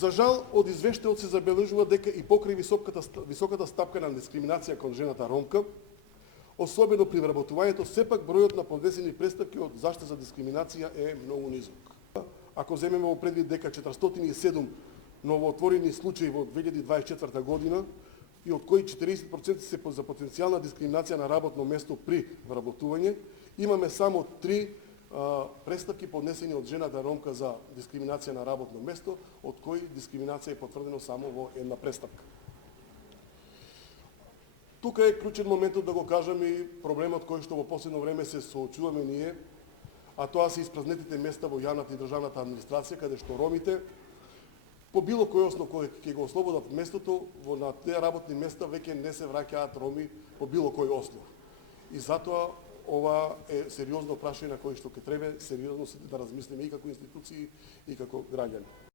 За жал, од извештајот се забележува дека и покрај високата стапка на дискриминација кон жената ромка, особено при вработувањето, сепак бројот на поднесени престапки од заштита за дискриминација е многу низок. Ако земеме во предвид дека 407 новоотворени случаи во 2024 година и од кои 40% се за потенцијална дискриминација на работно место при вработување, имаме само 3 престапки поднесени од жената ромка за дискриминација на работно место, од кои дискриминација е потврдено само во една престапка. Тука е клучен моментот да го кажам и проблемот кој што во последно време се соочуваме ние, а тоа се испразнетите места во јавната и државната администрација, каде што ромите по било кој основ кој ќе го ослободат местото, на тие работни места веќе не се враќаат роми по било кој основ. И затоа ова е сериозно прашање на кој што ќе треба сериозно да размислиме и како институции и како граѓани.